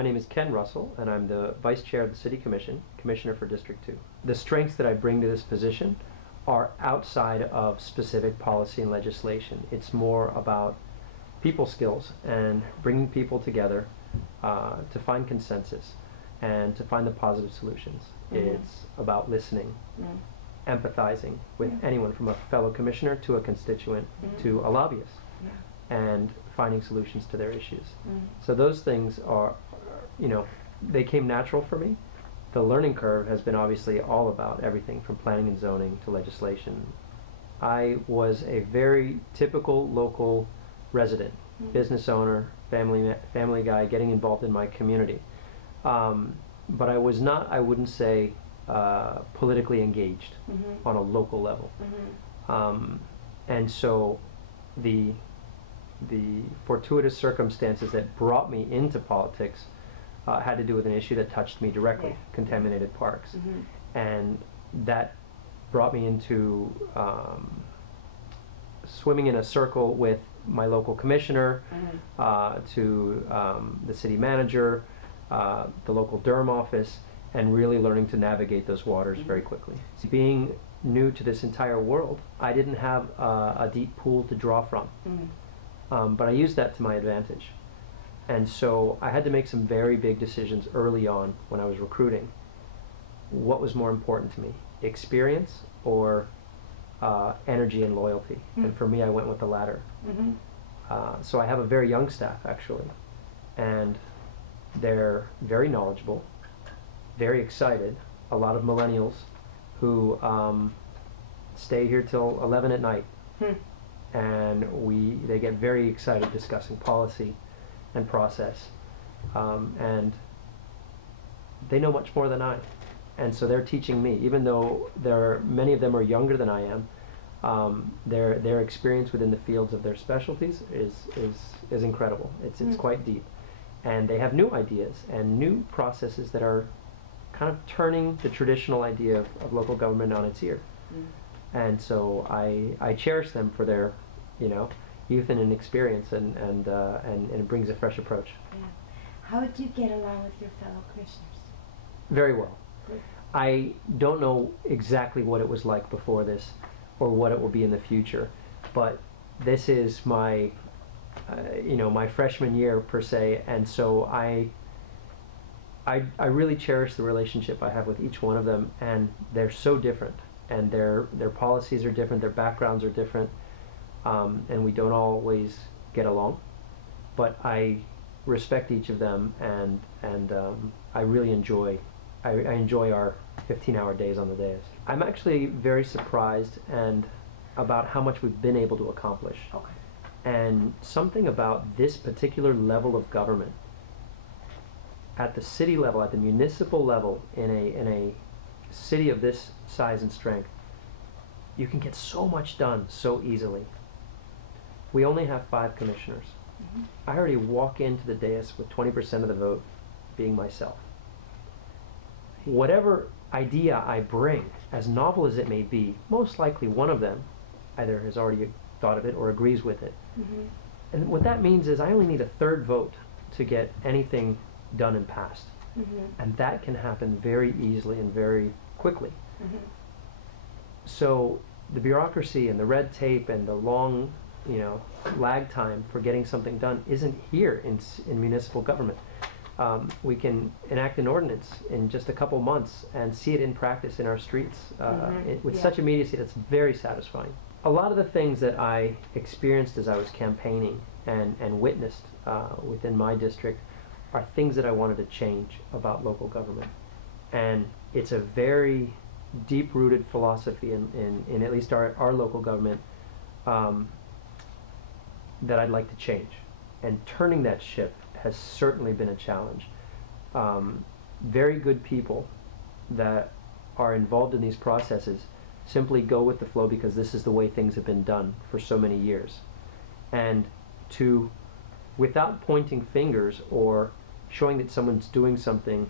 My name is Ken Russell, and I'm the Vice Chair of the City Commission, Commissioner for District 2. The strengths that I bring to this position are outside of specific policy and legislation. It's more about people skills and bringing people together to find consensus and to find the positive solutions. It's about listening, empathizing with anyone from a fellow commissioner to a constituent to a lobbyist, and finding solutions to their issues. So those things are, they came natural for me. The learning curve has been obviously all about everything from planning and zoning to legislation. I was a very typical local resident, business owner, family guy, getting involved in my community. But I was not, I wouldn't say, politically engaged on a local level. And so the fortuitous circumstances that brought me into politics had to do with an issue that touched me directly, contaminated parks. And that brought me into swimming in a circle with my local commissioner, to the city manager, the local Durham office, and really learning to navigate those waters very quickly. Being new to this entire world, I didn't have a deep pool to draw from, but I used that to my advantage. And so I had to make some very big decisions early on when I was recruiting. What was more important to me, experience or energy and loyalty? And for me, I went with the latter. So I have a very young staff, actually, and they're very knowledgeable, very excited, a lot of millennials who stay here till 11 at night, and they get very excited discussing policy and process, and they know much more than I, and so they're teaching me. Even though many of them are younger than I am, their experience within the fields of their specialties is incredible. It's quite deep, and they have new ideas and new processes that are kind of turning the traditional idea of local government on its ear. And so I cherish them for their youth and inexperience, and it brings a fresh approach. How do you get along with your fellow commissioners? Very well. Good. I don't know exactly what it was like before this or what it will be in the future, but this is my my freshman year per se, and so I really cherish the relationship I have with each one of them, and they're so different, and their policies are different, their backgrounds are different, and we don't always get along, but I respect each of them, and I really enjoy our 15-hour days on the dais. I'm actually very surprised about how much we've been able to accomplish. Okay. And something about this particular level of government, at the city level, at the municipal level, in a city of this size and strength, you can get so much done so easily. We only have 5 commissioners. I already walk into the dais with 20% of the vote being myself. Whatever idea I bring, as novel as it may be, most likely one of them either has already thought of it or agrees with it. And what that means is I only need a third vote to get anything done and passed. And that can happen very easily and very quickly. So the bureaucracy and the red tape and the long lag time for getting something done isn't here in municipal government. We can enact an ordinance in just a couple months and see it in practice in our streets with such immediacy that's very satisfying. A lot of the things that I experienced as I was campaigning and witnessed within my district are things that I wanted to change about local government. And it's a very deep-rooted philosophy in at least our local government that I'd like to change. And turning that ship has certainly been a challenge. Very good people that are involved in these processes simply go with the flow because this is the way things have been done for so many years. And without pointing fingers or showing that someone's doing something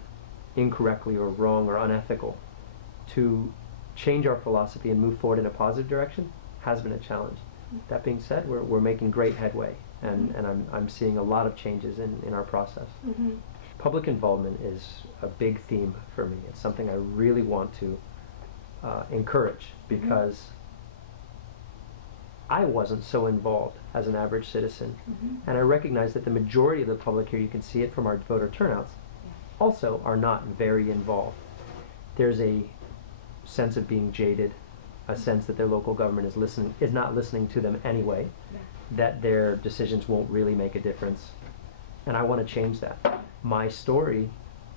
incorrectly or wrong or unethical, to change our philosophy and move forward in a positive direction has been a challenge. That being said, we're making great headway, and I'm seeing a lot of changes in our process. public involvement is a big theme for me. It's something I really want to encourage, because I wasn't so involved as an average citizen, and I recognize that the majority of the public here, you can see it from our voter turnouts, also are not very involved. There's a sense of being jaded, a sense that their local government is not listening to them anyway, that their decisions won't really make a difference, and I want to change that. My story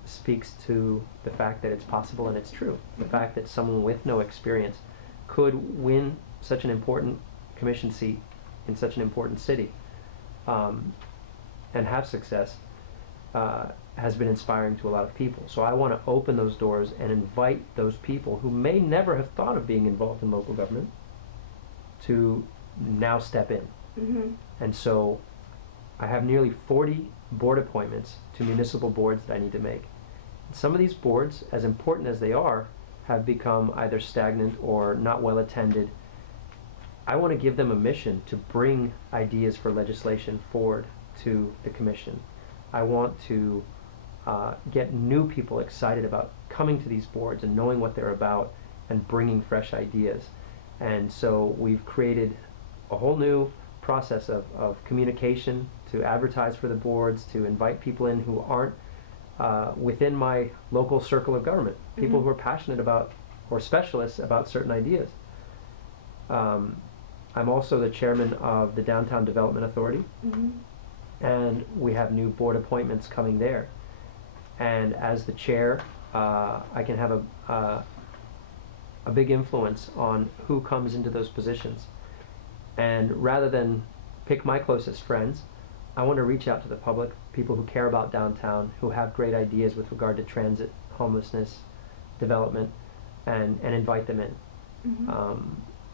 speaks to the fact that it's possible and it's true. The fact that someone with no experience could win such an important commission seat in such an important city and have success has been inspiring to a lot of people. So I want to open those doors and invite those people who may never have thought of being involved in local government to now step in. And so I have nearly 40 board appointments to municipal boards that I need to make. Some of these boards, as important as they are, have become either stagnant or not well attended. I want to give them a mission to bring ideas for legislation forward to the commission. I want to get new people excited about coming to these boards and knowing what they're about and bringing fresh ideas. And so we've created a whole new process of communication to advertise for the boards, to invite people in who aren't within my local circle of government, people who are passionate about or specialists about certain ideas. I'm also the chairman of the Downtown Development Authority, and we have new board appointments coming there. And as the chair, I can have a big influence on who comes into those positions. And rather than pick my closest friends, I want to reach out to the public, people who care about downtown, who have great ideas with regard to transit, homelessness, development, and invite them in.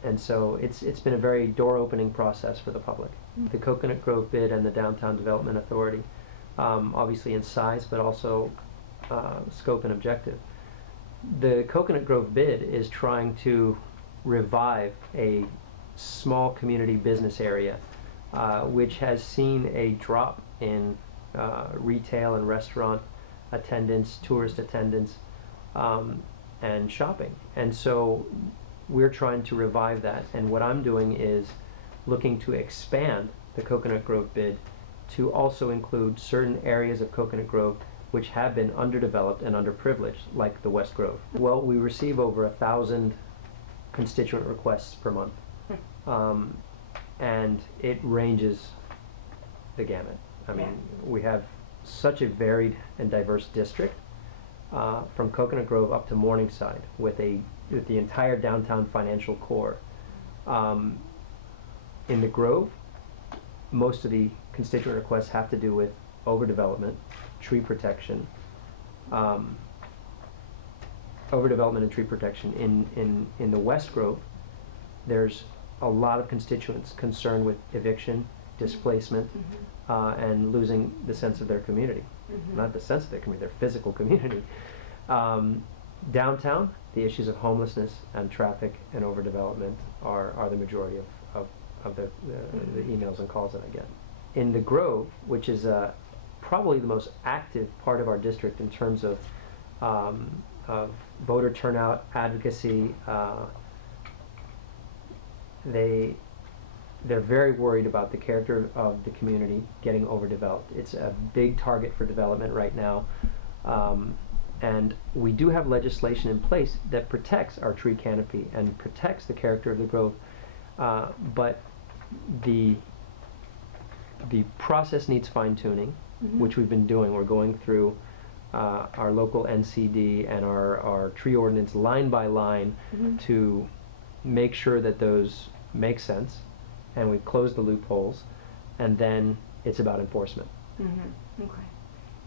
And so it's been a very door-opening process for the public. The Coconut Grove bid and the Downtown Development Authority, obviously in size, but also scope and objective. The Coconut Grove bid is trying to revive a small community business area, which has seen a drop in retail and restaurant attendance, tourist attendance, and shopping. And so we're trying to revive that. And what I'm doing is looking to expand the Coconut Grove bid to also include certain areas of Coconut Grove which have been underdeveloped and underprivileged, like the West Grove. Well, we receive over 1,000 constituent requests per month. And it ranges the gamut. I mean, we have such a varied and diverse district, from Coconut Grove up to Morningside, with the entire downtown financial core. In the Grove, most of the constituent requests have to do with overdevelopment, tree protection, overdevelopment and tree protection. In the West Grove, there's a lot of constituents concerned with eviction, displacement, and losing the sense of their community. Not the sense of their community, their physical community. Downtown, the issues of homelessness and traffic and overdevelopment are the majority of the emails and calls that I get. In the Grove, which is probably the most active part of our district in terms of voter turnout, advocacy, they're very worried about the character of the community getting overdeveloped. It's a big target for development right now. And we do have legislation in place that protects our tree canopy and protects the character of the grove. But the process needs fine-tuning, which we've been doing. We're going through our local NCD and our tree ordinance line by line to make sure that those make sense, and we close the loopholes, and then it's about enforcement. Okay.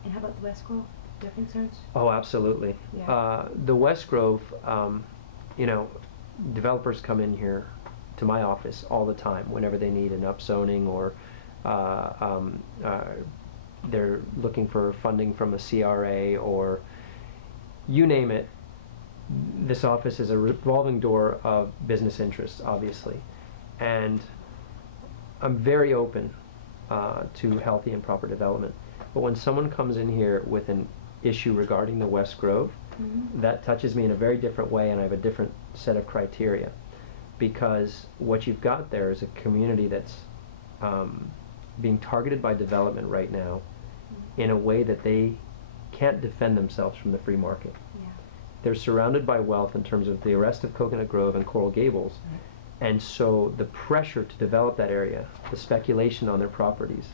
And how about the West Grove? Do you have concerns? Oh, absolutely. Yeah. The West Grove, you know, developers come in here to my office all the time whenever they need an upzoning, or they're looking for funding from a CRA, or you name it. This office is a revolving door of business interests, obviously. And I'm very open to healthy and proper development. But when someone comes in here with an issue regarding the West Grove, that touches me in a very different way, and I have a different set of criteria. Because what you've got there is a community that's being targeted by development right now in a way that they can't defend themselves from the free market. Yeah. They're surrounded by wealth in terms of the arrest of Coconut Grove and Coral Gables, and so the pressure to develop that area, the speculation on their properties,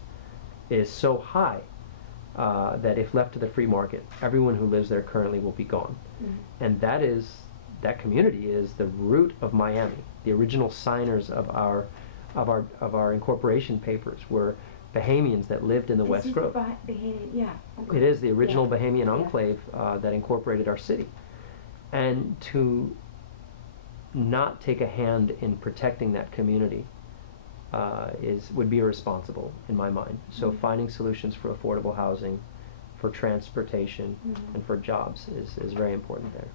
is so high that if left to the free market, everyone who lives there currently will be gone. And that community is the root of Miami. The original signers of our incorporation papers were Bahamians that lived in the West Grove. Yeah. Okay. It is the original Yeah. Bahamian Yeah. enclave that incorporated our city. And to not take a hand in protecting that community would be irresponsible in my mind. So finding solutions for affordable housing, for transportation, and for jobs is very important there.